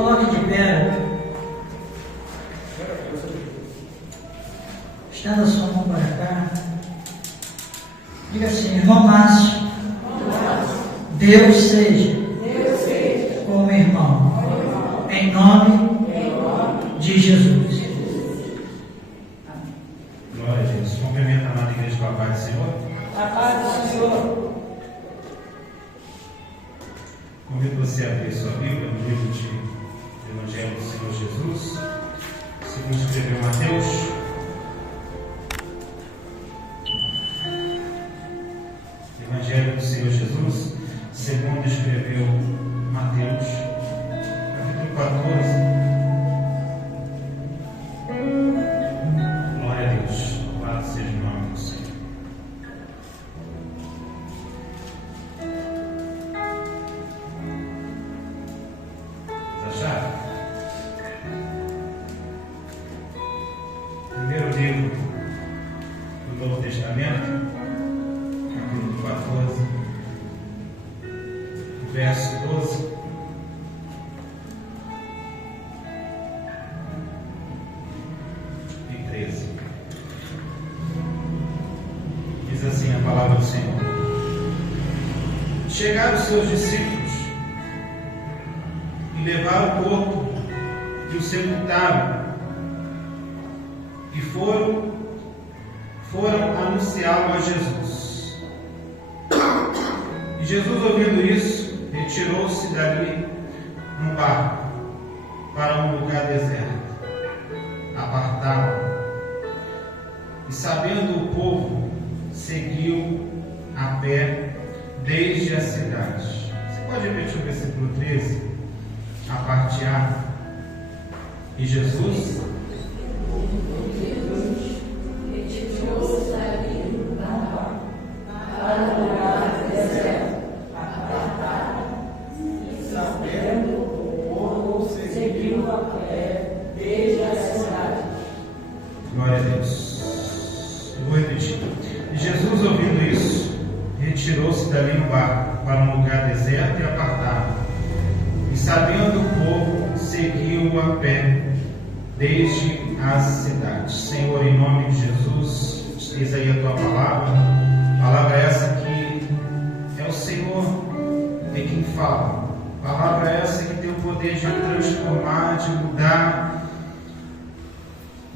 coloque de pé. Estenda sua mão para cá. Diga assim: irmão Márcio, Deus seja com o irmão, em nome de Jesus. Glória a Deus. Cumprimento a amada igreja com a paz do Senhor. A paz do Senhor. Convido você a abrir sua Bíblia no livro de Evangelho do Senhor Jesus, segundo escreveu Mateus. Evangelho do Senhor Jesus, segundo escreveu Mateus, capítulo 14. Glória a Deus, louvado seja o nome do Senhor. Acharam? Primeiro livro do Novo Testamento, capítulo 14, verso 12 e 13. Diz assim a palavra do Senhor: chegaram os seus discípulos e levaram o corpo e o sepultaram, e foram anunciá-lo a Jesus. E Jesus, ouvindo isso, retirou-se dali num barco para um lugar deserto, apartado. E sabendo o povo, seguiu a pé desde a cidade. Você pode repetir o versículo 13? A parte A. E Jesus retirou-se dali no barco para um lugar deserto, apartado, e sabendo o povo, seguiu a pé desde a cidade. Glória a Deus. Eu vou repetir. E Jesus, ouvindo isso, retirou-se dali no barco para um lugar deserto e apartado. E sabendo o povo, seguiu a pé desde as cidades. Senhor, em nome de Jesus, eis aí a tua palavra essa que é o Senhor é quem fala, palavra essa que tem o poder de transformar, de mudar,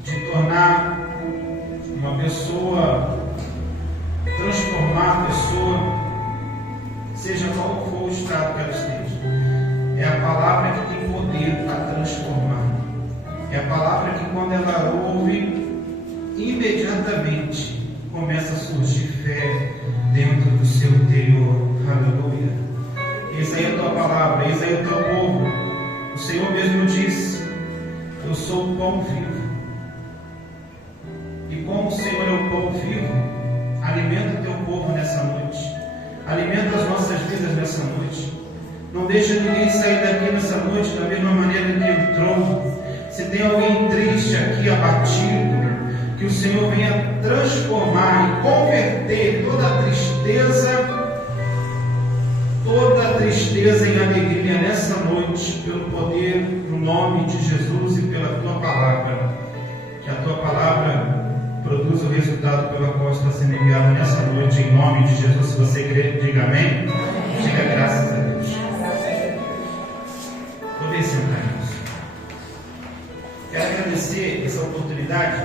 de tornar uma pessoa, transformar a pessoa, seja qual for o estado que ela esteja. É a palavra que tem poder para transformar. É a palavra que, quando ela ouve, imediatamente começa a surgir fé dentro do seu interior. Aleluia. Eis aí a tua palavra, eis aí o teu povo. O Senhor mesmo disse: eu sou o pão vivo. E como o Senhor é o pão vivo, alimenta o teu povo nessa noite. Alimenta as nossas vidas nessa noite. Não deixa ninguém sair daqui nessa noite da mesma maneira que entrou. Se tem alguém triste aqui, abatido, que o Senhor venha transformar e converter toda tristeza em alegria nessa noite, pelo poder, no nome de Jesus e pela tua palavra. Que a tua palavra produza o resultado pelo qual está sendo enviado nessa noite, em nome de Jesus. Se você crê, diga amém. Diga graças a Deus. Podem sentar, irmãos. Quero agradecer essa oportunidade.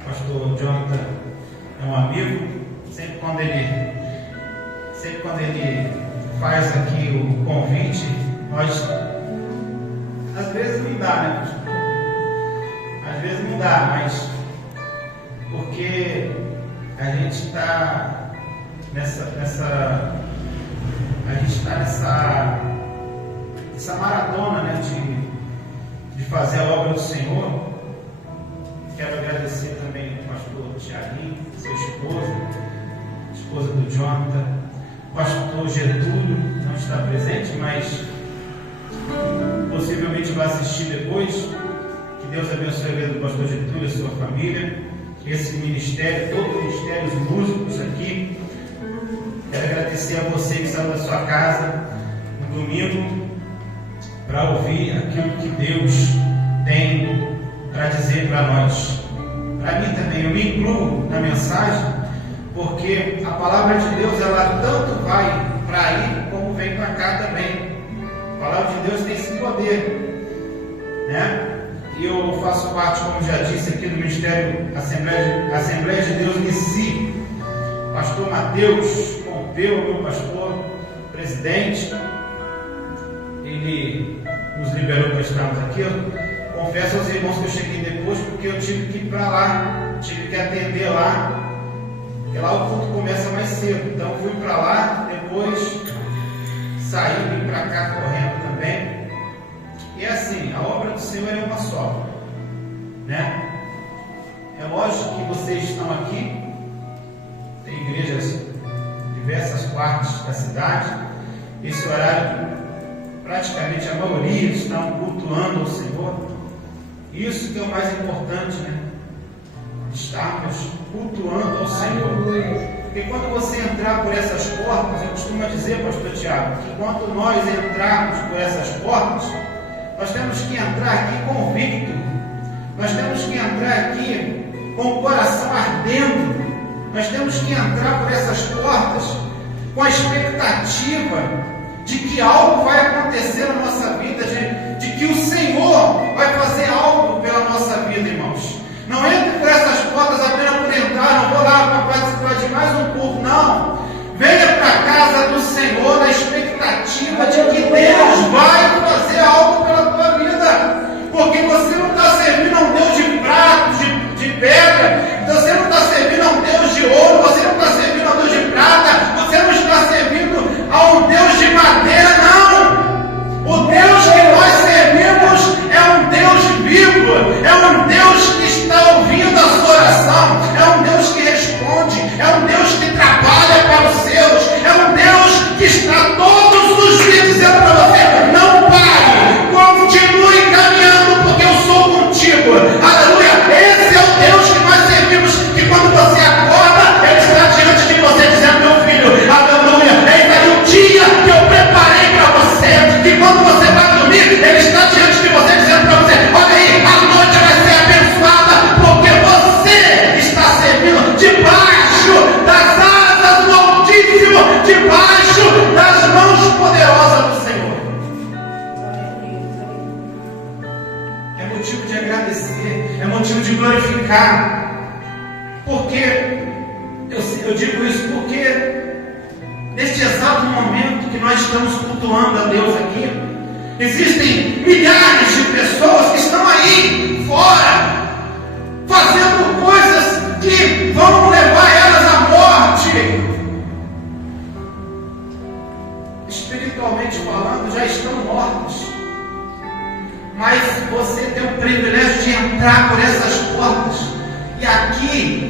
O pastor Jonathan é um amigo. Sempre quando ele faz aqui o convite, nós às vezes não dá, né, pastor? Às vezes não dá, mas porque a gente está nessa maratona, né, de fazer a obra do Senhor. Quero agradecer também ao pastor Tiaguinho, sua esposa do Jonathan, o pastor Getúlio, não está presente, mas possivelmente vai assistir depois. Que Deus abençoe a vida do pastor Getúlio e a sua família, esse ministério, todo o ministério, os músicos aqui, Quero agradecer a você que saiu da sua casa no domingo para ouvir aquilo que Deus tem para dizer para nós. Para mim também, eu me incluo na mensagem, porque a palavra de Deus, ela tanto vai para aí, como vem para cá também. A palavra de Deus tem esse poder, né? E eu faço parte, como já disse, aqui do Ministério Assembleia de Deus Nissi. Pastor Mateus Pompeu, meu pastor presidente, ele nos liberou para estarmos aqui. Eu confesso aos irmãos que eu cheguei depois, porque eu tive que ir para lá, tive que atender lá, porque lá o culto começa mais cedo. Então fui para lá, depois saí, vim para cá correndo também. E é assim, a obra do Senhor é uma só, né? É lógico que vocês estão aqui, tem igrejas em diversas partes da cidade. Esse horário, praticamente a maioria estão cultuando ao Senhor. Isso que é o mais importante, né? Estarmos cultuando ao Senhor. Porque quando você entrar por essas portas, eu costumo dizer, pastor Tiago, que quando nós entrarmos por essas portas, nós temos que entrar aqui convicto, nós temos que entrar aqui com o coração ardendo, nós temos que entrar por essas portas com a expectativa de que algo vai acontecer na nossa vida, de que o Senhor vai fazer algo pela nossa vida, irmãos. Não entre por essas portas apenas por entrar, não vou lá para participar de mais um culto, não. Venha para a casa do Senhor na expectativa de que Deus vai fazer algo pela tua vida. Porque você não está servindo a um Deus de prato, de pedra, você não está servindo a um Deus de ouro, você não está servindo a um Deus de prata, você não está servindo a um Deus de madeira, não. O Deus que nós servimos é um Deus vivo, é um Deus que está ouvindo a sua oração, é um Deus que responde, é um Deus que trabalha para os seus, é um Deus que está todos os dias dizendo para você: não pare, continue caminhando, porque eu sou contigo. Aleluia! Esse é o Deus que nós servimos, que quando você acorda, Ele está diante de você dizendo: meu filho, aleluia, eis aí o dia que eu preparei para você, que quando você vai dormir, Ele está diante de você dizendo para você: olha aí, a noite vai ser abençoada, porque você está servindo debaixo das asas do Altíssimo, debaixo das mãos poderosas do Senhor. É motivo de agradecer, é motivo de glorificar. Porque eu digo isso porque neste exato momento que nós estamos cultuando a Deus aqui, existem milhares de pessoas que estão aí fora fazendo coisas que vão levar elas à morte. Espiritualmente falando, já estão mortos. Mas você tem o privilégio de entrar por essas portas. E aqui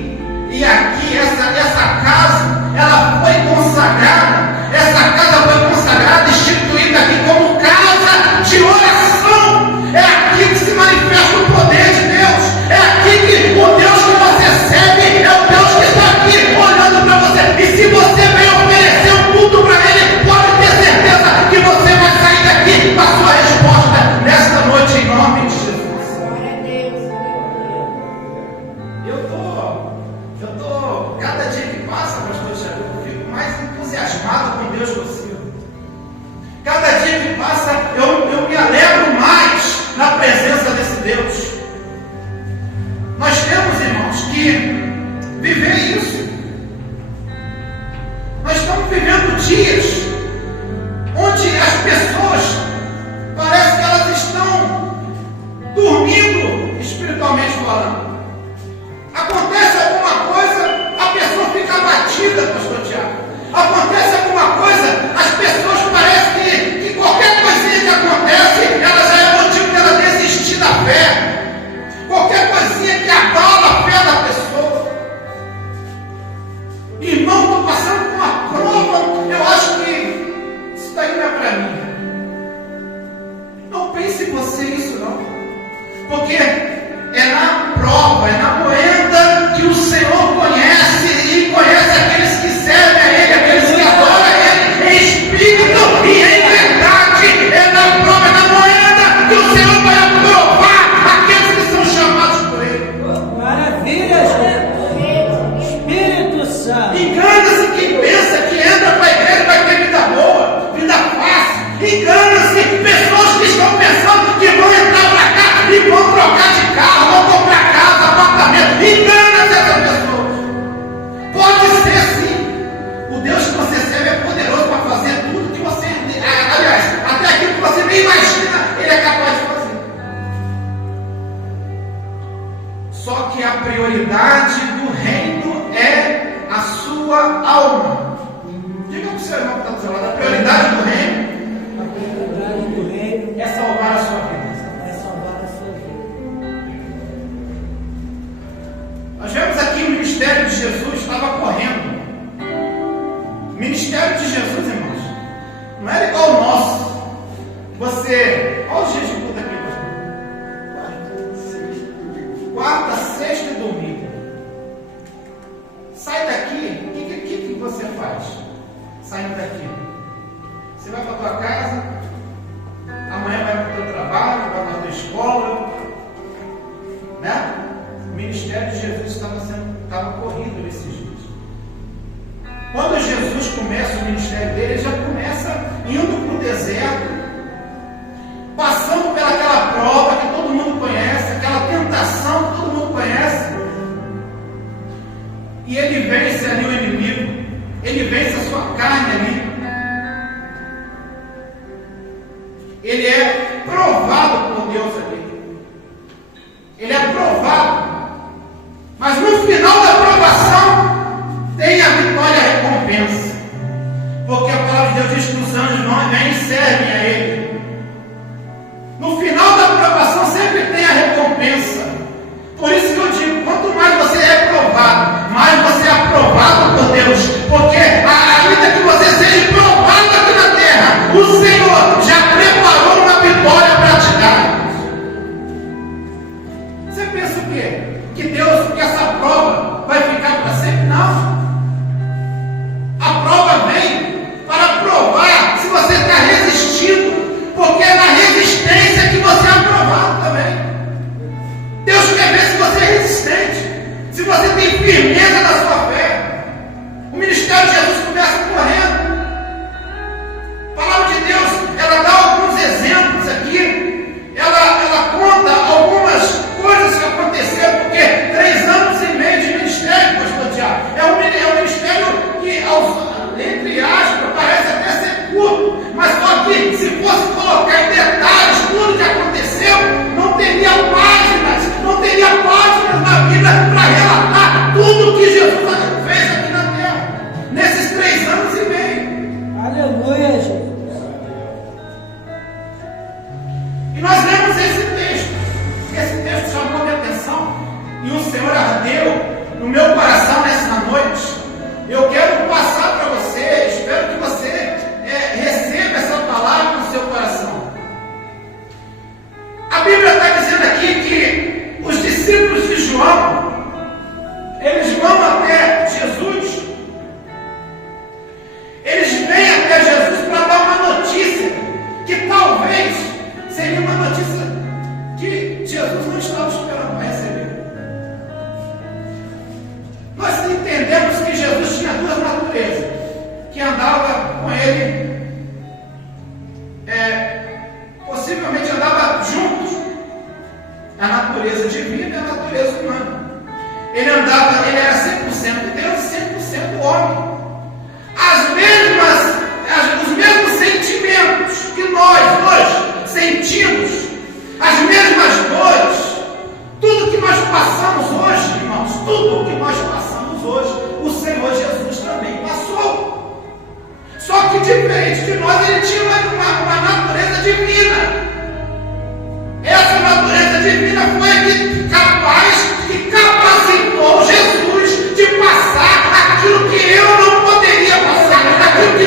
essa casa, ela foi consagrada. Essa casa foi consagrada, instituída aqui como casa de oração. É aqui que se manifesta o poder de Deus. É aqui que o Deus que você serve é o Deus que está aqui olhando para você. E se você vem oferecer um culto para Ele, pode ter certeza que você vai sair daqui com a sua resposta nesta noite, em nome de Jesus. Eu tô, cada dia que passa, pastor Tiago, eu fico mais entusiasmado com Deus possível. Cada dia que passa, eu me alegro mais na presença desse Deus. Nós temos, irmãos, que viver isso. Nós estamos vivendo dias onde as pessoas parece que elas estão dormindo, espiritualmente falando. Acontece alguma coisa, a pessoa fica abatida, pastor Tiago. Acontece alguma coisa, as pessoas parecem que qualquer coisinha que acontece, ela já é motivo dela desistir da fé. Qualquer coisinha que abala a fé da pessoa. Irmão, estou passando por uma prova, eu acho que isso daí não é para mim. Não pense em você isso não. Porque é na prova, é na moeda que o Senhor conhece e conhece aqueles que servem a Ele, aqueles que o Senhor vai aprovar aqueles que são chamados por Ele. Maravilha, Jesus. Espírito Santo. Engana-se quem pensa que entra para a igreja e vai ter vida boa, vida fácil. Engana-se pessoas que estão pensando que vão entrar para cá e vão trocar de carro, vão comprar casa, apartamento. Engana-se essas pessoas. Pode ser sim. O Deus que você serve é poderoso para fazer tudo que você, aliás, até aquilo que você nem imagina, Ele é capaz de fazer. Só que a prioridade do reino é a sua alma. Diga para o seu irmão que está do seu lado, a prioridade do reino é salvar a sua vida. Nós vemos aqui o ministério de Jesus estava correndo. O ministério de Jesus, irmãos, não era igual ao nosso. Você, qual o dia de culto aqui, pastor? Quarta, sexta e domingo. Sai daqui, o que você faz? Saindo daqui. Você vai para a tua casa, amanhã vai para o teu trabalho, vai para a tua escola, né? O ministério de Jesus estava corrido nesses dias. Quando Jesus começa o ministério dele, ele já começa indo para o deserto, passando pelaquela prova que todo mundo conhece, aquela tentação que todo mundo conhece. E ele vence ali o inimigo, ele vence a sua carne ali. Ele é provado por Deus ali. Ele é provado. Mas no final da provação, tem a vitória e a recompensa. Porque a palavra de Deus diz que os anjos não vêm e servem a Ele. No final da provação, sempre tem a recompensa. Por isso que eu digo, quanto mais você é provado, mais você é aprovado por Deus. Porque ainda que você seja provado aqui na terra, o Senhor já preparou uma vitória para te dar. Você pensa o quê? Que Deus, que essa prova vai ficar para sempre? Não. A prova vem para provar se você está resistindo, porque é na resistência que você é aprovado também. Deus quer ver se você é resistente, se você tem firmeza na sua fé. O ministério de Jesus começa correndo. A palavra de Deus, ela dá alguns exemplos aqui, ela conta algumas coisas que aconteceram, porque 3 anos e meio de ministério, pastor Tiago, é um ministério que, entre aspas, parece até ser curto, mas só que se fosse colocar em detalhes tudo que aconteceu, não teria páginas na Bíblia para relatar tudo que Jesus fez aqui na terra, nesses 3 anos e meio. Aleluia, Jesus. E nós lemos esse texto chamou minha atenção, e o Senhor ardeu no meu coração nessa noite. Eu quero passar para você, espero que você receba essa palavra no seu coração. A Bíblia está dizendo aqui que os discípulos de João, eles vão até Jesus, eles vêm até Jesus para dar uma notícia, que talvez seria uma notícia que Jesus não estava esperando para receber. Nós entendemos que Jesus tinha 2 naturezas, que andava com ele, possivelmente andava juntos, a natureza divina e a natureza humana. Ele era 100% Deus e 100% homem. Os mesmos sentimentos que nós hoje sentimos, as mesmas dores, tudo que nós passamos hoje, irmãos, tudo que nós passamos hoje, o Senhor Jesus também passou. Só que diferente de nós, ele tinha uma natureza divina. Essa natureza divina foi a que capacitou Jesus de passar aquilo que eu não poderia passar, aquilo que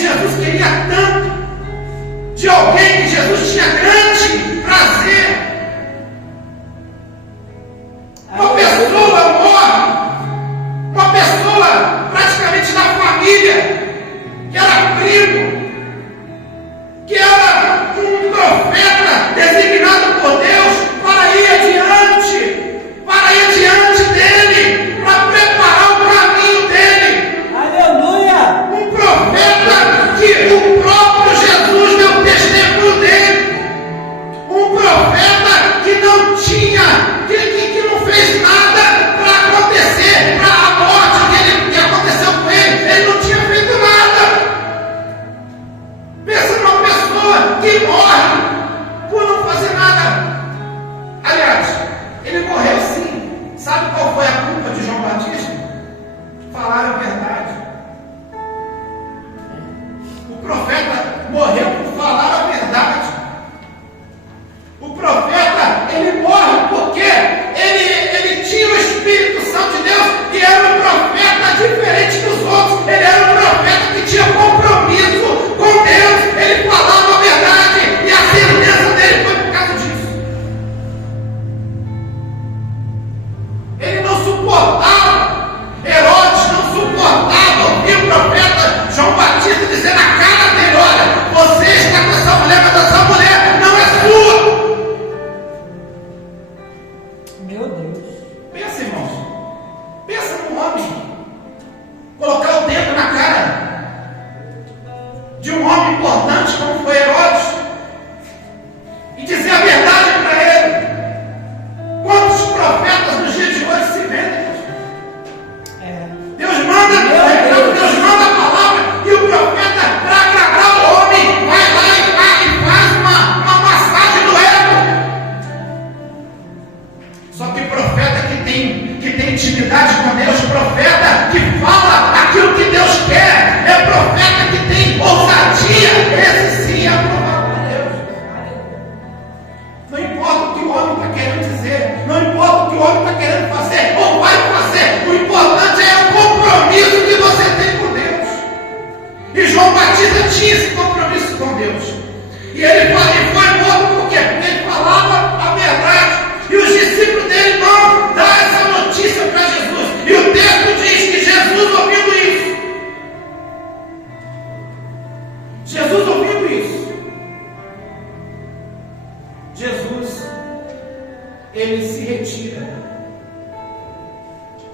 Jesus queria tanto, de alguém que Jesus tinha grande prazer. Uma pessoa morre, uma pessoa praticamente da família, que era primo, que era um profeta designado por Deus para ir adiante dele, para preparar o caminho dele. Aleluia! Um profeta que o próprio Jesus deu testemunho dele. Um profeta que não tinha, que não fez nada para acontecer, para a morte que aconteceu com ele. Ele não tinha feito nada. Pensa numa pessoa que morre por não fazer nada. Aliás, ele morreu sim. Sabe qual foi a culpa de João Batista? Falar a verdade. O profeta morreu por falar a verdade. O profeta, ele morre porque ele tinha o Espírito Santo de Deus e era um profeta diferente dos outros. Ele era um profeta que tinha compromisso com Deus. Ele falava a verdade e a certeza dele foi por causa disso. Ele não suportava, Herodes não suportava ouvir o profeta João Batista dizer na cara dele: olha, você está com essa mulher, mas essa mulher não é sua. Meu Deus. Pensa, irmãos, pensa num homem colocar o dedo na cara de um homem importante como foi Herodes e dizer a verdade para ele. Quantos profetas nos dias de hoje se vendem? Deus manda o recado, Deus manda a palavra e o profeta, para agradar o homem, vai lá e faz uma massagem no ego. Só que profeta que tem intimidade com Deus, profeta que fala aquilo que Deus quer, é profeta que tem ousadia, esse sim é aprovado por Deus. Não importa o que o homem está querendo dizer, não importa o que o homem está querendo fazer ou vai fazer, o importante é o compromisso que você tem com Deus. E João Batista tinha esse compromisso com Deus. E ele foi morto por quê? Porque ele falava a verdade. E os discípulos dele vão dar essa notícia para Jesus. E o texto diz que Jesus ouvindo isso, Jesus, ele se retira.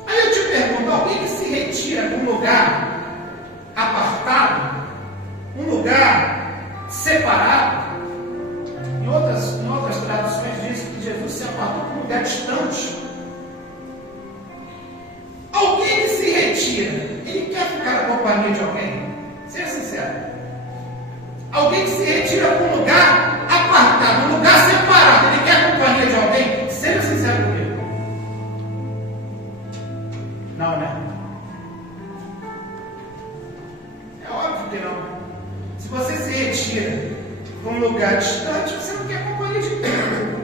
Aí eu te pergunto, alguém que se retira de um lugar apartado, um lugar separado, em outras traduções diz que Jesus se apartou para um lugar distante. Alguém que se retira, ele quer ficar na companhia de alguém? Seja sincero. Alguém que se retira para um lugar apartado, um lugar separado, ele quer a companhia de alguém? Seja sincero comigo. Não, né? É óbvio que não. Se você se retira para um lugar distante, você não quer a companhia de ninguém.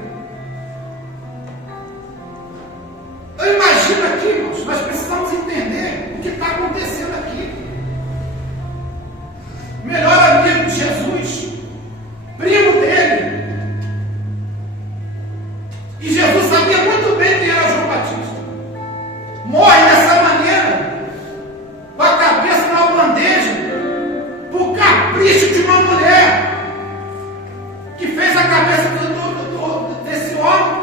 Eu imagino aqui, irmãos, nós precisamos entender o que está acontecendo aqui. Melhor amigo de Jesus, primo dele. E Jesus sabia muito bem quem era João Batista. Morre dessa maneira, com a cabeça na bandeja, por capricho de uma mulher que fez a cabeça desse homem.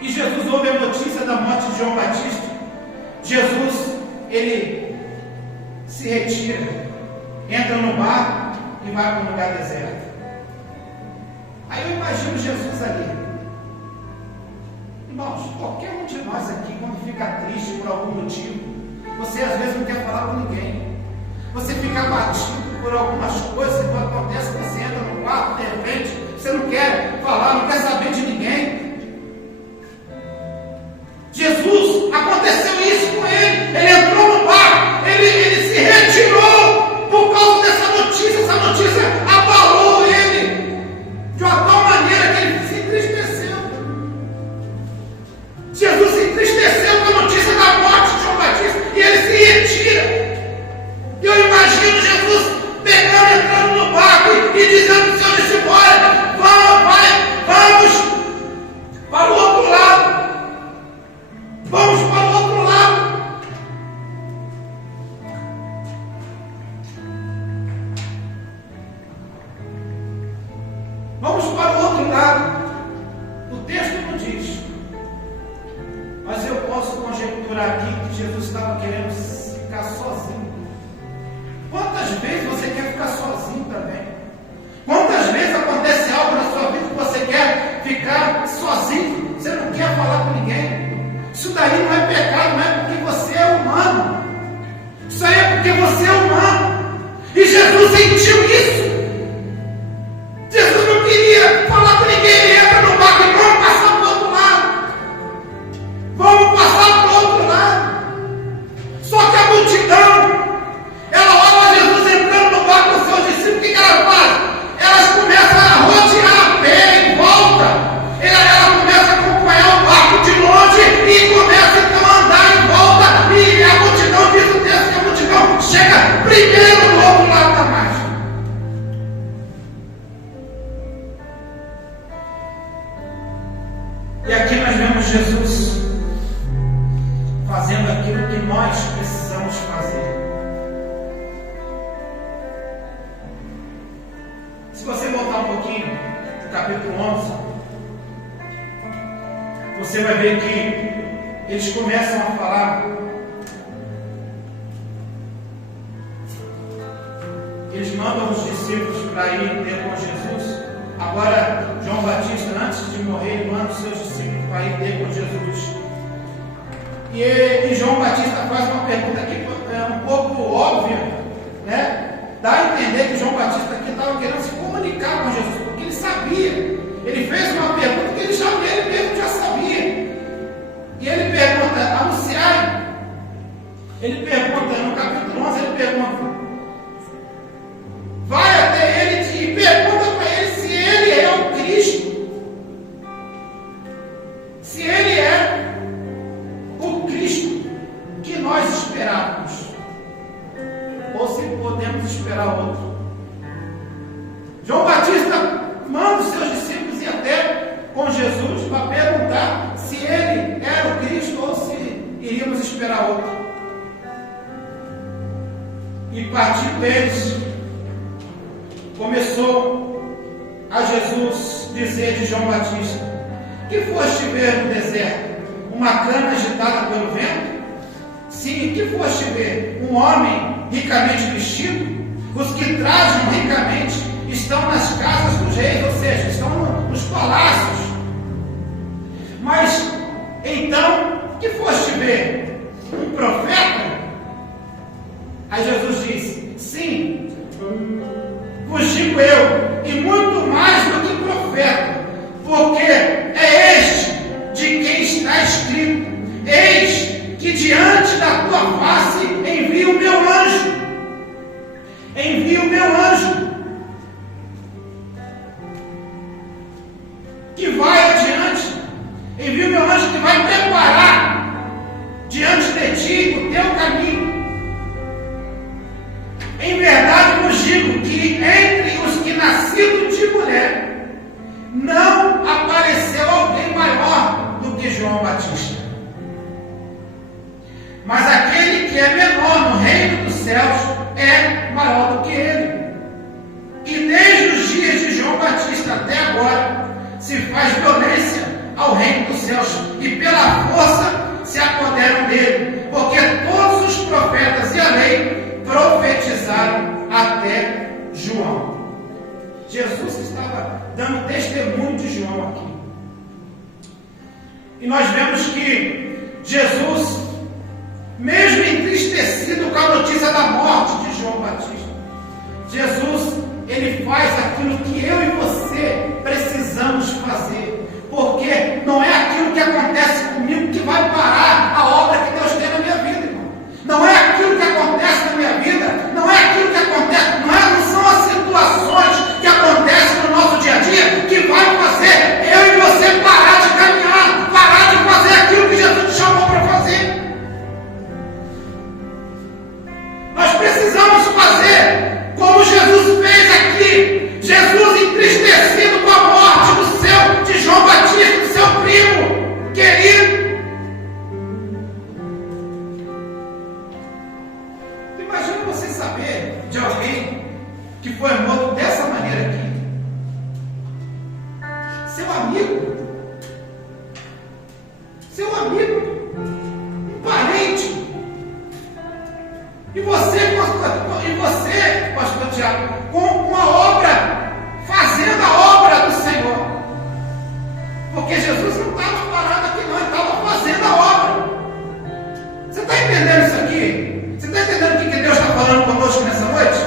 E Jesus ouve a notícia da morte de João Batista. Jesus, ele se retira, entra no barco e vai para um lugar deserto. Aí eu imagino Jesus ali. Irmãos, qualquer um de nós aqui, quando fica triste por algum motivo, você às vezes não quer falar com ninguém. Você fica abatido por algumas coisas que acontecem, você entra no quarto, de repente, você não quer falar, não quer saber de ninguém. Jesus, aconteceu isso com ele. Ele entrou no barco, ele se retirou por causa dessa notícia. Essa notícia abalou ele de uma tal maneira que ele se entristeceu. Jesus se entristeceu com a notícia da morte de João Batista e ele se retira. para o outro lado. O texto não diz, mas eu posso conjecturar aqui que Jesus estava querendo ficar sozinho. Quantas vezes você quer ficar sozinho também? Quantas vezes acontece algo na sua vida que você quer ficar sozinho? Você não quer falar com ninguém? Isso daí não é pecado, não é porque você é humano. Isso aí é porque você é humano. E Jesus sentiu isso. Jesus não queria falar com ninguém. Ele entra no barco e vamos passar para o outro lado. Vamos passar para o outro lado. Só que a multidão, ela olha Jesus entrando no barco com seus discípulos, o que ela faz? Elas começam a rodear a pé em volta. Ela começa a acompanhar o barco de longe e começa então a andar em volta. E a multidão, diz o texto que a multidão chega primeiro do outro lado da margem. E aqui nós vemos Jesus fazendo aquilo que nós precisamos fazer. Se você voltar um pouquinho no capítulo 11, você vai ver que eles começam a falar. Eles mandam os discípulos para ir ter com Jesus. Agora, João Batista, antes de morrer, ele manda os seus discípulos para ir ter com Jesus. E João Batista faz uma pergunta aqui um pouco óbvia, né? Dá a entender que João Batista aqui estava querendo se comunicar com Jesus, porque ele sabia. Ele fez uma pergunta que ele mesmo já sabia. E ele pergunta, anunciai. Ele pergunta, no capítulo 11, ele pergunta, vai até ele e pergunta para ele se ele é o Cristo. Se ele é o Cristo que nós esperávamos. Ou se podemos esperar outro. João Batista manda os seus discípulos ir até com Jesus para perguntar se ele era o Cristo ou se iríamos esperar outro. E partindo deles, começou a Jesus dizer de João Batista: que foste ver no deserto? Uma cana agitada pelo vento? Sim, que foste ver? Um homem ricamente vestido? Os que trajam ricamente estão nas casas dos reis, ou seja, estão nos palácios. Mas, então, que foste ver? Um profeta? Aí Jesus disse: sim, vos digo eu, e muito mais do que profeta, porque é este de quem está escrito: eis que diante da tua face envio o meu anjo. Envio o meu anjo, que vai adiante. Envio o meu anjo que vai preparar diante de ti o teu caminho. Em verdade vos digo que entre os que nascidos de mulher não apareceu alguém maior do que João Batista. Mas aquele que é menor no reino dos céus é maior do que ele. E desde os dias de João Batista até agora se faz violência ao reino dos céus, e pela força se apoderam dele, porque todos os profetas e a lei profetizaram até João. Jesus estava dando testemunho de João aqui. E nós vemos que Jesus, mesmo entristecido com a notícia da morte de João Batista, Jesus, ele faz aquilo que eu e você precisamos fazer, porque não é aquilo que acontece comigo que vai parar a obra que Deus tem na minha vida, irmão. Não é aquilo que acontece na minha vida, não é aquilo que acontece, não são as situações que acontecem no nosso dia a dia que vai fazer eu e você parar de caminhar, parar de fazer aquilo que Jesus te chamou para fazer. Nós precisamos fazer como Jesus fez aqui. Jesus entristecido com a morte de João Batista, do seu primo querido. Imagina você saber de alguém que foi morto dessa maneira aqui. amigo, um parente. E você, pastor Tiago, com a obra, fazendo a obra do Senhor. Porque Jesus não estava parado aqui não, ele estava fazendo a obra. Você está entendendo isso aqui? Você está entendendo o que Deus está falando conosco nessa noite?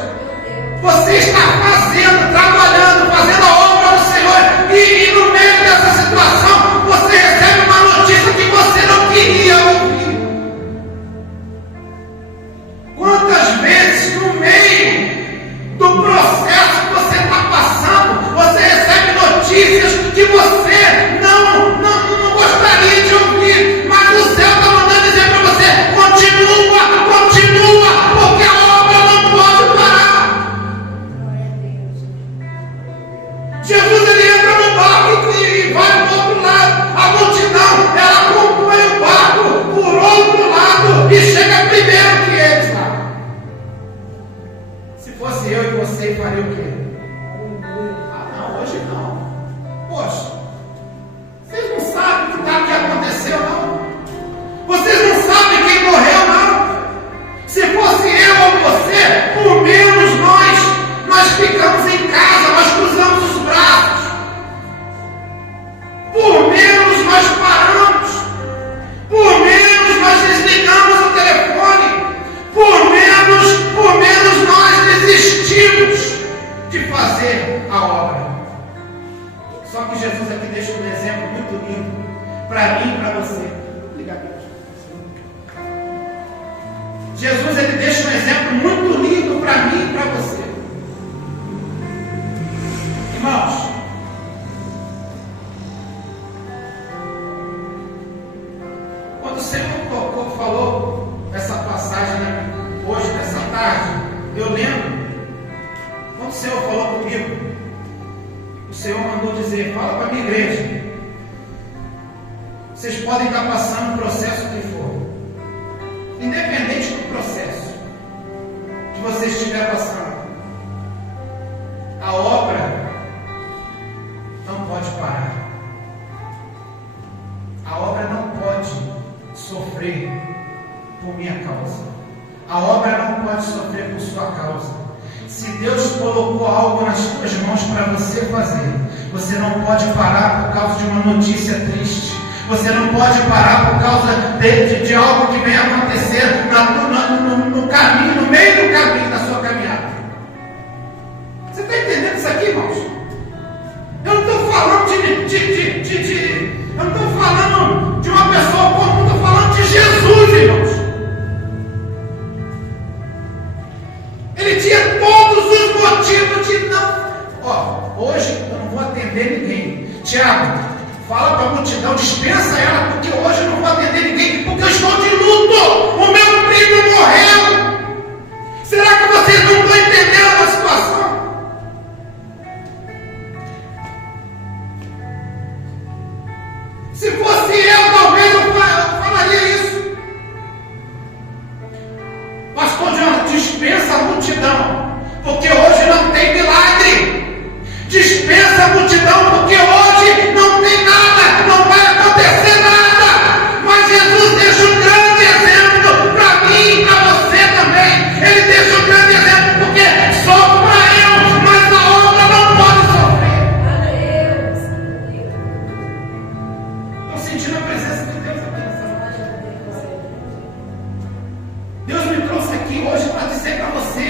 Você está fazendo, trabalhando, fazendo a obra do Senhor, e no meio dessa situação, você recebe uma notícia que você não queria ouvir. Quantas vezes no meio do processo que você está passando, você recebe notícias que você não gostaria de ouvir, mas o céu está mandando dizer para você: continua, porque a obra não pode parar. Jesus, ele entra no barco e vai para o outro lado. A multidão, ela acompanha o barco por outro lado e chega primeiro que eles lá. Se fosse eu e você, faria o quê? Não, hoje não. Poxa, vocês não sabem o que aconteceu, não? Vocês não sabem quem morreu, não? Se fosse eu ou você, por menos nós ficamos em casa, nós cruzamos os braços. Por menos nós paramos. Por menos nós desligamos o telefone. Por menos nós desistimos de fazer a obra. Só que Jesus aqui deixa um exemplo muito lindo para mim e para você. Obrigado. Jesus, ele deixa um exemplo muito lindo para mim e para você. Irmãos, quando o Senhor falou essa passagem, né, hoje, nessa tarde, eu lembro, quando o Senhor falou comigo, o Senhor mandou dizer: fala para a minha igreja, vocês podem estar passando o processo que for, independente do processo que você estiver passando, a obra não pode parar. A obra não pode sofrer por minha causa. A obra não pode sofrer por sua causa. Se Deus colocou algo nas suas mãos para você fazer, você não pode parar por causa de uma notícia triste. Você não pode parar por causa de algo que vem acontecer no caminho, no meio do caminho da sua caminhada. Você está entendendo isso aqui, irmãos? Eu não estou falando eu não estou falando de uma pessoa comum, estou falando de Jesus, irmãos. Ele tinha todos os motivos de não. Hoje eu não vou atender ninguém. Tiago, fala para a multidão, dispensa ela, porque hoje eu não vou atender ninguém, porque eu estou de luto. O meu primo morreu. Será que vocês não estão entendendo a situação? Se fosse eu, talvez eu falaria isso. Pastor João, dispensa a multidão, porque hoje não tem milagre. Dispensa a multidão, porque hoje não tem nada, não vai acontecer nada. Mas Jesus deixa um grande exemplo para mim e para você também. Ele deixa um grande exemplo, porque sofra eu, mas a obra não pode sofrer. Estou sentindo a presença de Deus aqui nessa noite. Deus me trouxe aqui hoje para dizer para você,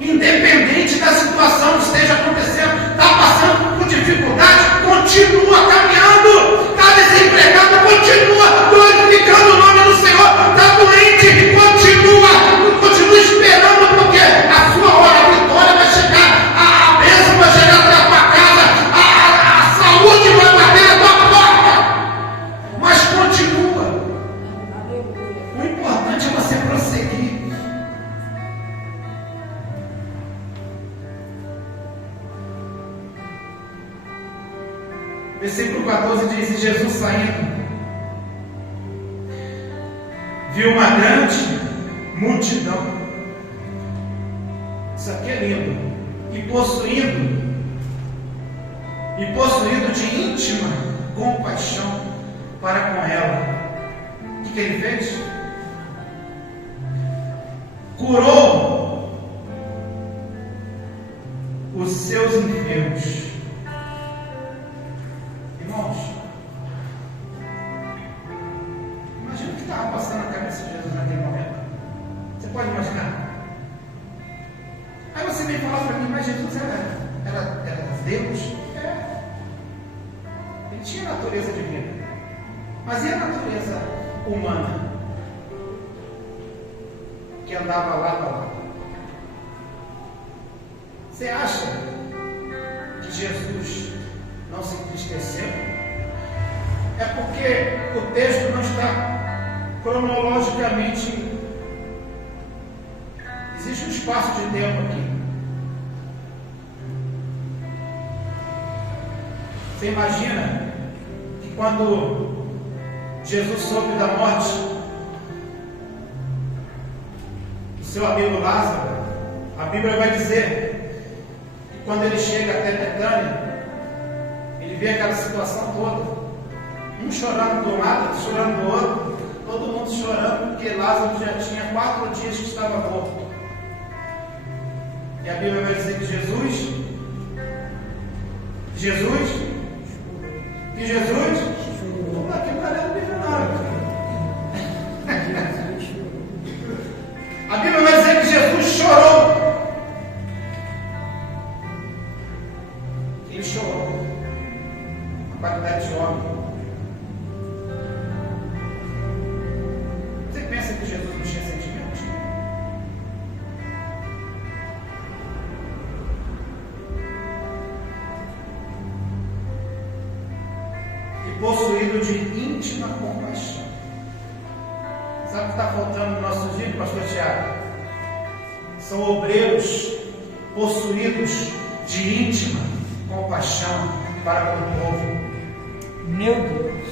independente da situação que esteja acontecendo, está passando por dificuldade, continua caminhando. Está desempregado, continua glorificando o nome do Senhor. Está doente, continua esperando, porque a sua hora, a vitória vai chegar, a bênção vai chegar até a tua casa, a saúde vai bater na tua porta. Mas continua. O importante é você prosseguir. Versículo 14 diz: e Jesus saindo, viu uma grande multidão. Isso aqui é lindo. E possuindo e possuído de íntima compaixão para com ela. O que ele fez? Curou os seus enfermos. Irmãos, imagina o que estava passando na cabeça de Jesus naquele momento. Você pode imaginar? Aí você vem falar para mim, mas Jesus era Deus? É. Ele tinha natureza divina. Mas e a natureza humana? Que andava lá para lá. Você acha que Jesus não se entristeceu? É porque o texto não está cronologicamente. Existe um espaço de tempo aqui. Você imagina que quando Jesus soube da morte do seu amigo Lázaro, a Bíblia vai dizer que quando ele chega até Betânia, ele vê aquela situação toda, um chorando de um lado, outro chorando do outro, todo mundo chorando, porque Lázaro já tinha 4 dias que estava morto. E a Bíblia vai dizer que Jesus, aqui não está lendo a Bíblia não. A Bíblia vai dizer que Jesus chorou. Ele chorou. A qualidade de homem. Você pensa que Jesus não tinha sentimentos? E possuído de íntima compaixão. Sabe o que está faltando no nosso dia, pastor Tiago? São obreiros possuídos de íntima compaixão para com o povo. Meu Deus.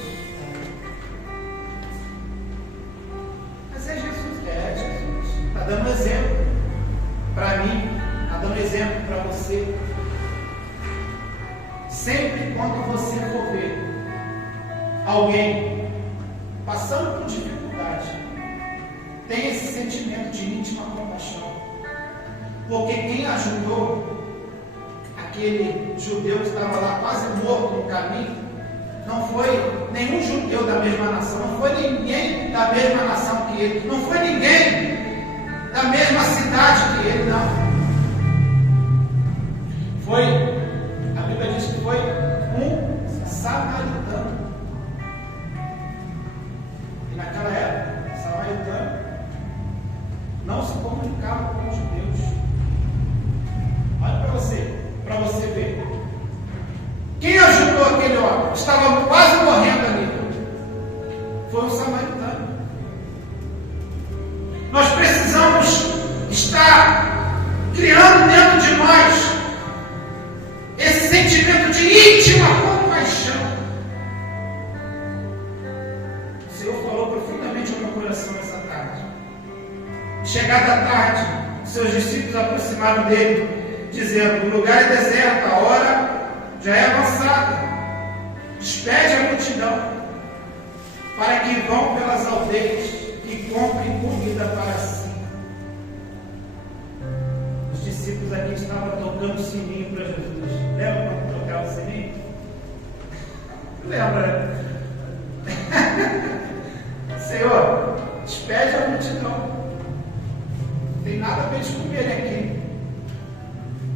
Mas é Jesus. É Jesus. Está dando exemplo para mim, está dando exemplo para você. Sempre quando você for ver alguém passando por dificuldade, tem esse sentimento de íntima compaixão. Porque quem ajudou aquele judeu que estava lá quase morto no caminho, não foi nenhum judeu da mesma nação, não foi ninguém da mesma nação que ele, não foi ninguém da mesma cidade que ele, não. Foi, a Bíblia diz que foi um samaritano. E naquela época, samaritano não se comunicava com os judeus. Olha para você ver. Quem ajudou aquele homem? Estava quase morrendo ali. Foi um samaritano. Nós precisamos estar criando dentro de nós esse sentimento de íntima compaixão. O Senhor falou profundamente ao meu coração essa tarde. Chegada a tarde, seus discípulos aproximaram dele, dizendo: o lugar é deserto, a hora já é avançada. Despede a multidão, para que vão pelas aldeias e comprem comida para si. Os discípulos aqui estavam tocando sininho para Jesus. Lembra quando tocava o sininho? Lembra? Senhor, despede a multidão. Não tem nada para eles comerem aqui.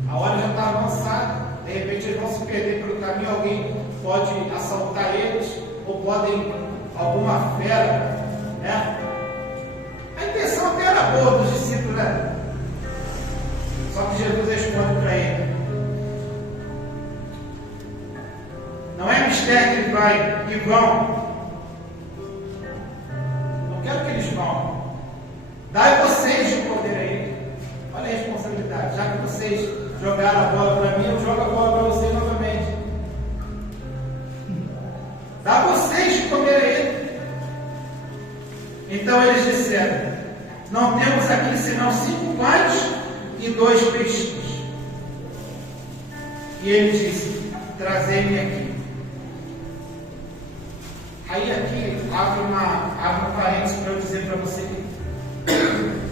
A hora já está avançada. De repente eles vão se perder pelo caminho. Alguém pode assaltar eles, ou podem alguma fera, né? A intenção até era boa dos discípulos, né? Só que Jesus responde para ele: não é mistério que ele vai e vão. Não quero que eles vão. Dai vocês de poder a ele. Olha a responsabilidade. Já que vocês jogaram a bola para mim, eu jogo a bola para vocês novamente. Dá vocês de comer a ele. Então eles disseram: não temos aqui senão 5 pães e 2 peixes. E ele disse: trazei-me aqui. Aí aqui abre um parênteses para eu dizer para você que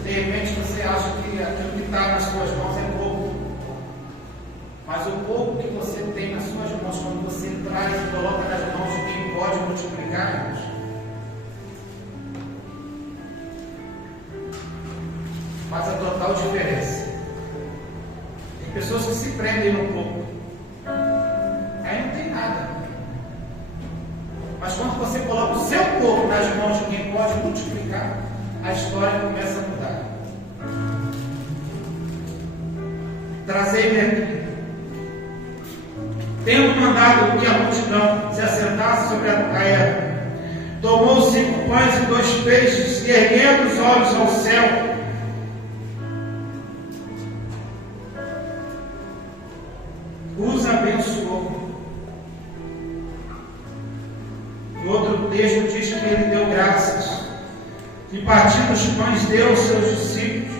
de repente você acha que aquilo que está nas suas mãos é pouco. Mas o pouco que você tem nas suas mãos, quando você traz e coloca nas mãos de quem pode multiplicar, irmãos, faz a total diferença. Tem pessoas que se prendem no pouco, aí não tem nada. Mas quando você coloca o seu pouco nas mãos de quem pode multiplicar, a história começa a mudar. Trazei-me aqui. Tendo mandado que a multidão se assentasse sobre a terra, tomou 5 pães e 2 peixes, e erguendo os olhos ao céu, os abençoou. E outro texto diz que ele deu graças, e partindo os pães deu aos seus discípulos,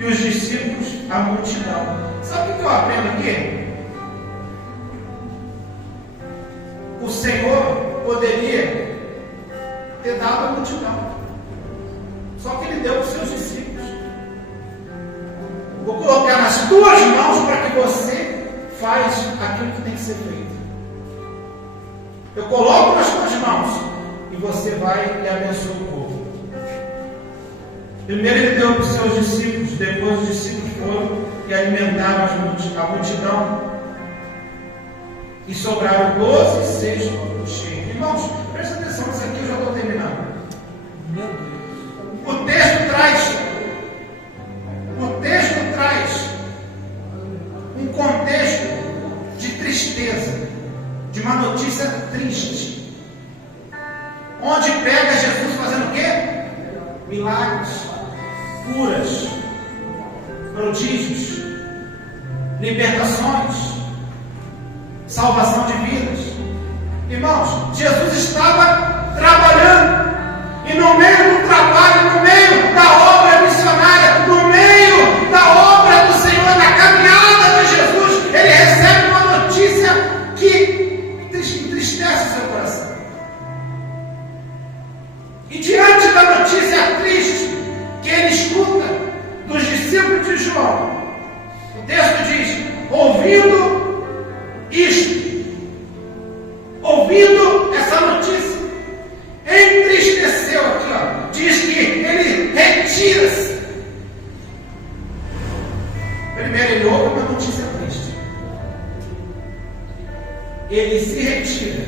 e os discípulos à multidão. Sabe o que eu aprendo aqui? O Senhor poderia ter dado à multidão, só que ele deu para os seus discípulos. Vou colocar nas tuas mãos para que você faz aquilo que tem que ser feito. Eu coloco nas tuas mãos e você vai e abençoa o povo. Primeiro ele deu para os seus discípulos, depois os discípulos foram e alimentaram a multidão. E sobraram 12 cestos cheios. Irmãos, presta atenção, isso aqui eu já estou terminando. Meu Deus. O texto traz um contexto de tristeza, de uma notícia triste, onde pega Jesus fazendo o quê? Milagres, curas, prodígios, libertações, salvação de vidas. Irmãos, Jesus estava trabalhando, e no meio do trabalho, no meio da obra missionária, no meio da obra do Senhor, na caminhada de Jesus, ele recebe uma notícia que entristece seu coração. E diante da notícia triste que ele escuta dos discípulos de João, o texto diz: ouvindo essa notícia, entristeceu aqui, ó. Diz que ele retira-se. Primeiro ele ouve uma notícia triste, ele se retira,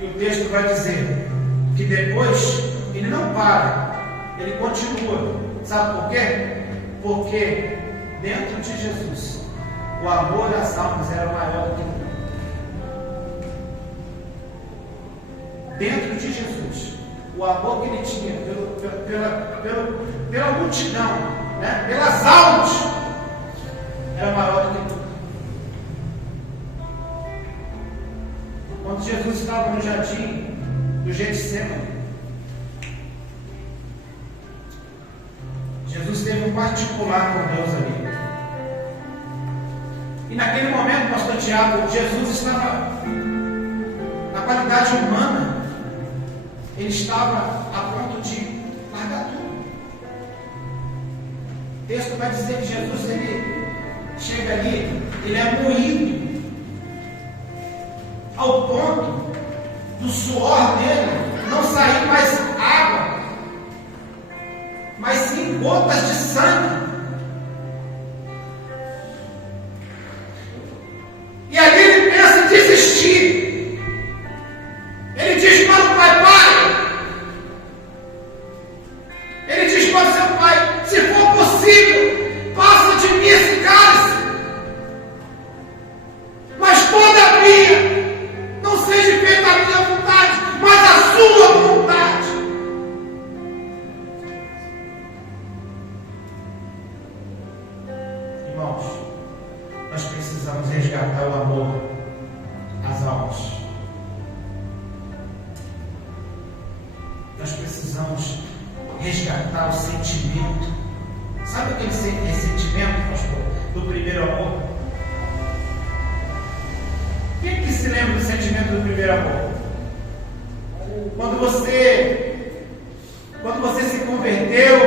e o texto vai dizer que depois ele não para, ele continua. Sabe por quê? Porque dentro de Jesus o amor às almas era maior do que tudo. Dentro de Jesus, o amor que ele tinha pela multidão, né? Pelas almas, era maior do que tudo. Quando Jesus estava no jardim do Getsemane, Jesus teve um particular com Deus ali. E naquele momento, pastor Tiago, Jesus estava na qualidade humana, ele estava a ponto de largar tudo. O texto vai dizer que Jesus, ele chega ali, ele é moído ao ponto do suor dele não sair mais água, mas sim gotas de sangue. E ali ele pensa em desistir. Ele diz para o pai: pai. Ele diz para o seu pai: se for possível, passa de mim esse cálice. Mas todavia, não seja feita a minha vontade, mas a sua vontade. Irmãos, nós precisamos resgatar o amor às almas. Nós precisamos resgatar o sentimento. Sabe aquele sentimento, pastor, do primeiro amor? sentimento do primeiro amor. Quando você se converteu,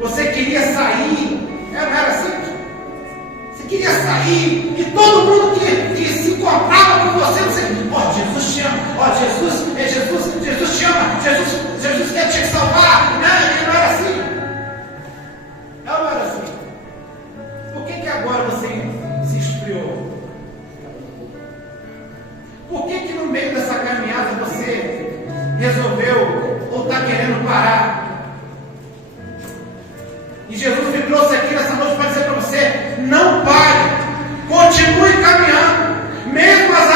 você queria sair, não era assim? Você queria sair e todo mundo que se encontrava com você, Jesus te ama, Jesus te ama, Jesus quer te salvar, não era assim? Não era assim. Por que agora você se esfriou? Por que no meio dessa caminhada você resolveu ou está querendo parar? E Jesus me trouxe aqui nessa noite para dizer para você: não pare, continue caminhando, mesmo as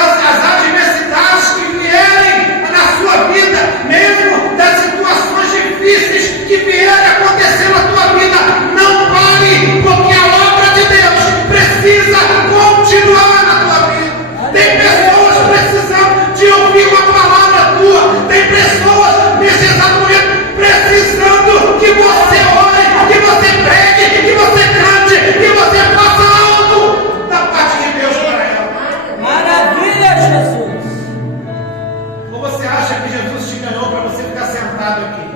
adversidades que vierem na sua vida, mesmo das situações difíceis que vierem acontecer na tua vida, não pare, porque a obra de Deus precisa continuar na tua vida. Tem pessoas precisando de ouvir uma palavra tua, tem pessoas nesse exato momento precisando que você ore, que você pregue, que você cante, que você faça algo da parte de Deus para ela. Maravilha, Jesus! Ou você acha que Jesus te ganhou para você ficar sentado aqui?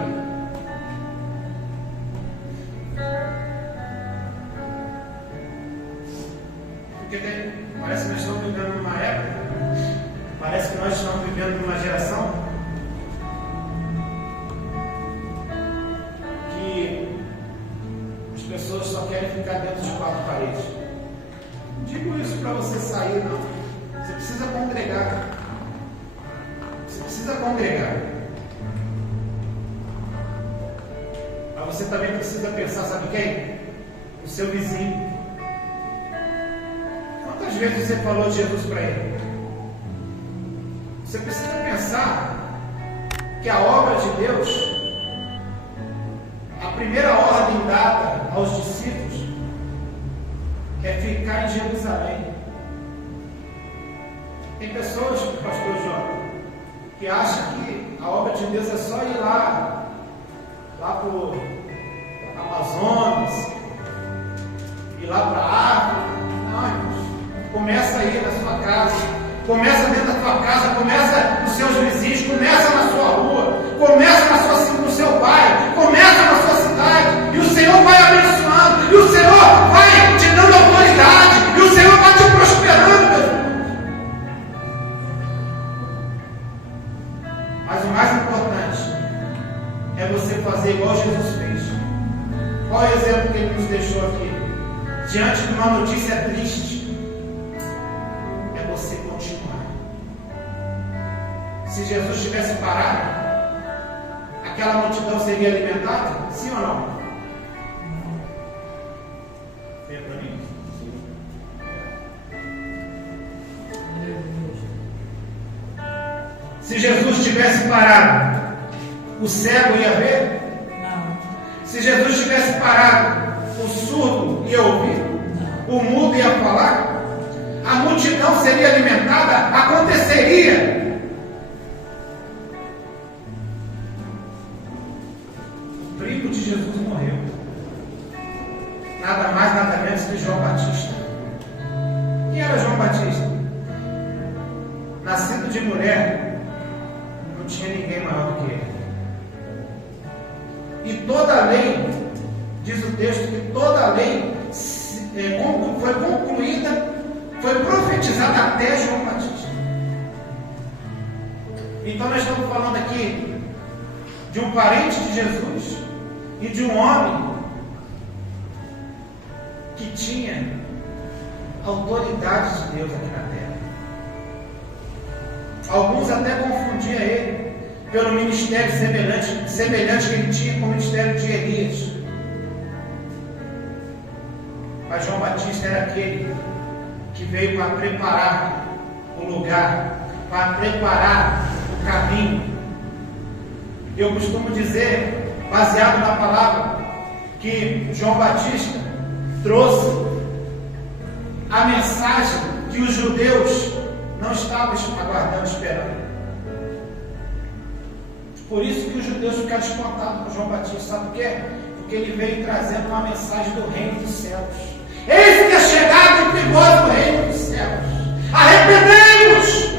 Porque parece que nós estamos vivendo numa época, parece que nós estamos vivendo numa geração que as pessoas só querem ficar dentro de quatro paredes. Não digo isso para você sair, não. Você precisa congregar. Você precisa congregar. Mas você também precisa pensar, sabe quem? O seu vizinho. Quantas vezes você falou de Jesus para ele? Você precisa pensar que a obra de Deus, a primeira ordem dada aos discípulos é ficar em Jerusalém. Tem pessoas, pastor João, que acham que a obra de Deus é só ir lá para o Amazonas, ir lá para a África. Não, irmãos. Começa aí na sua casa, começa dentro da sua casa, começa nos seus vizinhos, começa na sua rua, começa no seu bairro, começa na sua cidade, e o Senhor vai abençoando, e o Senhor vai te dando autoridade, e o Senhor vai te prosperando, meu irmão. Mas o mais importante é você fazer igual Jesus fez. Qual é o exemplo que ele nos deixou aqui? Diante de uma notícia triste, você continuar. Se Jesus tivesse parado, aquela multidão seria alimentada? Sim ou não? Veja para mim. Se Jesus tivesse parado, o cego ia ver? Não. Se Jesus tivesse parado, o surdo ia ouvir? O mudo ia falar? A multidão seria alimentada? Aconteceria. O primo de Jesus morreu. Nada mais, nada menos que João Batista. Quem era João Batista? Nascido de mulher, não tinha ninguém maior do que ele. E toda a lei, diz o texto, que toda a lei foi concluída, foi profetizada até João Batista. Então nós estamos falando aqui de um parente de Jesus e de um homem que tinha autoridade de Deus aqui na terra. Alguns até confundiam ele pelo ministério semelhante que ele tinha com o ministério de Elias. Mas João Batista era aquele que veio para preparar o lugar, para preparar o caminho. Eu costumo dizer, baseado na palavra, que João Batista trouxe a mensagem que os judeus não estavam aguardando, esperando. Por isso que os judeus ficaram espantados com João Batista. Sabe por quê? Porque ele veio trazendo uma mensagem do reino dos céus. Eis que é chegado o primor do reino dos céus. Arrependei-vos!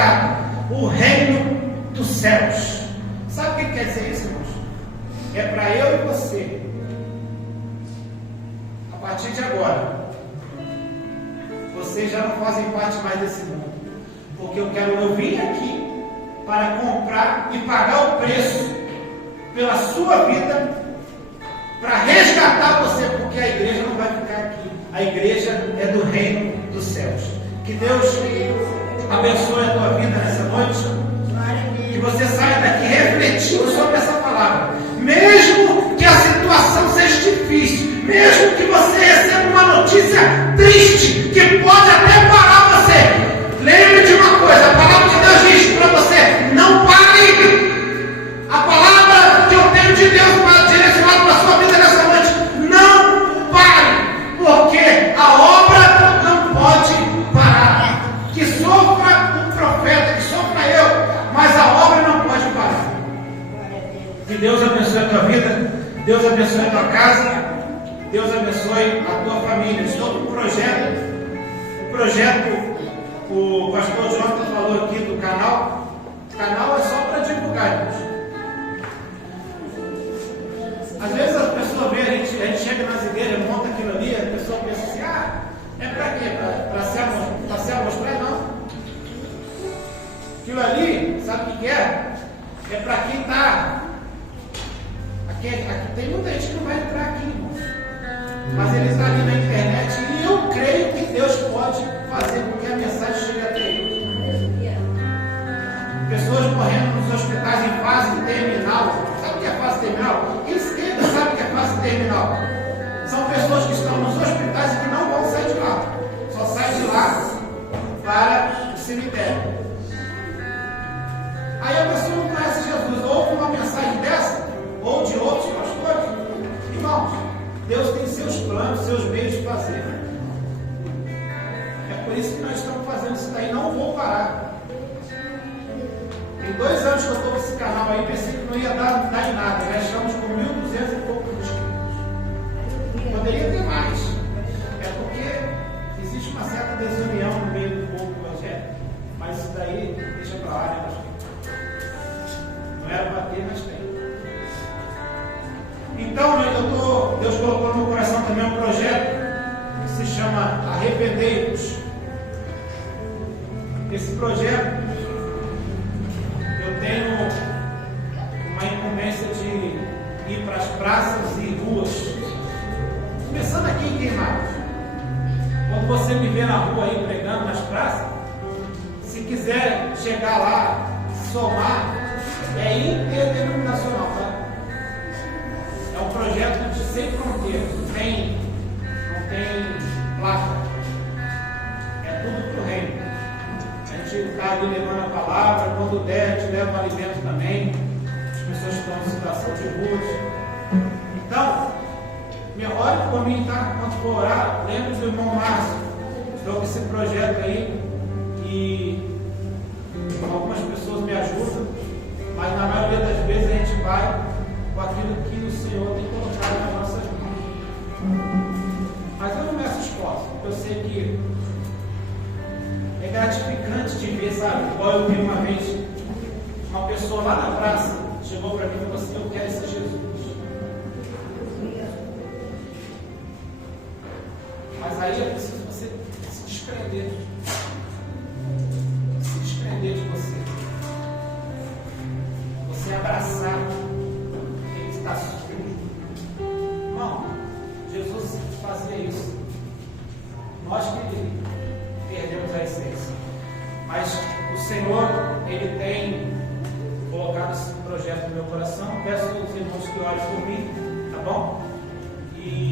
chegado o reino dos céus. Sabe o que quer dizer isso, irmãos? É para eu e você, a partir de agora, vocês já não fazem parte mais desse mundo, porque eu vim aqui para comprar e pagar o preço pela sua vida, para resgatar você, porque a igreja não vai ficar aqui, a igreja é do reino dos céus. Que Deus abençoe a tua vida nessa noite, que você saia daqui refletindo sobre essa palavra, mesmo que a situação seja difícil, mesmo que você receba uma notícia triste, que pode até parar você. Lembre de uma coisa, a palavra de Deus diz para você: não pare. A palavra que eu tenho de Deus para direcionar para a sua vida nessa noite: não pare, porque a obra não pode parar. Que sofra o profeta, que sofra eu, mas a obra não pode parar. Que Deus abençoe a tua vida, Deus abençoe a tua casa, Deus abençoe a tua família. Estou com um projeto, o pastor Jonathan falou aqui do canal. O canal é só para divulgar, irmãos. Às vezes as pessoas veem, a gente chega nas igrejas, monta aquilo ali, a pessoa pensa assim: é para quê? Para se amostrar? Não. Aquilo ali, sabe o que é? É para quem está. Aqui, tem muita gente que não vai entrar aqui, irmãos. Mas ele está ali na internet e eu creio que Deus pode fazer com que a mensagem chegue até ele. Pessoas morrendo nos hospitais em fase terminal. Sabe o que é fase terminal? Quem sabe o que é fase terminal? São pessoas que estão nos hospitais e que não vão sair de lá. Só saem de lá para o cemitério. Aí a pessoa não conhece Jesus. Ouve uma mensagem dessa, ou de outros pastores. Irmãos, Deus tem seus planos, seus meios de fazer. É por isso que nós estamos fazendo isso daí. Não vou parar. Tem 2 anos que eu estou com esse canal aí, pensei que não ia dar em nada. Já estamos com 1.200 e poucos inscritos. Poderia ter mais. É porque existe uma certa desunião no meio do povo evangélico. Mas isso daí deixa para lá, né, pastor? Não era para ter, mas tem. Então, Deus colocou no meu coração também um projeto que se chama Arrependei-vos. Esse projeto, eu tenho uma incumbência de ir para as praças e ruas, começando aqui em Queimados. Quando você me vê na rua aí pregando nas praças, se quiser chegar lá, somar, é interdenominacional, tá? É um projeto de sem fronteiras, não tem placa, é tudo para o reino. A gente está ali levando a palavra, quando der, a gente leva o alimento também, as pessoas que estão em situação de rua. Então, ore por mim, tá? Quando for orar, lembre do irmão Márcio. Estou com esse projeto aí e algumas pessoas me ajudam, mas na maioria das vezes a gente vai com aquilo que o Senhor tem colocado nas nossas mãos. Mas eu não meço esforço, porque eu sei que é gratificante de ver, sabe? Igual eu vi uma vez uma pessoa lá na praça, chegou para mim e falou assim: eu quero esse Jesus. Mas aí é preciso você se desprender. Se desprender de você. Você abraçar quem está sujo. Irmão, Jesus fazia isso. Nós que perdemos a essência. Mas o Senhor, Ele tem colocado esse projeto no meu coração. Peço aos irmãos que orem por mim, tá bom? E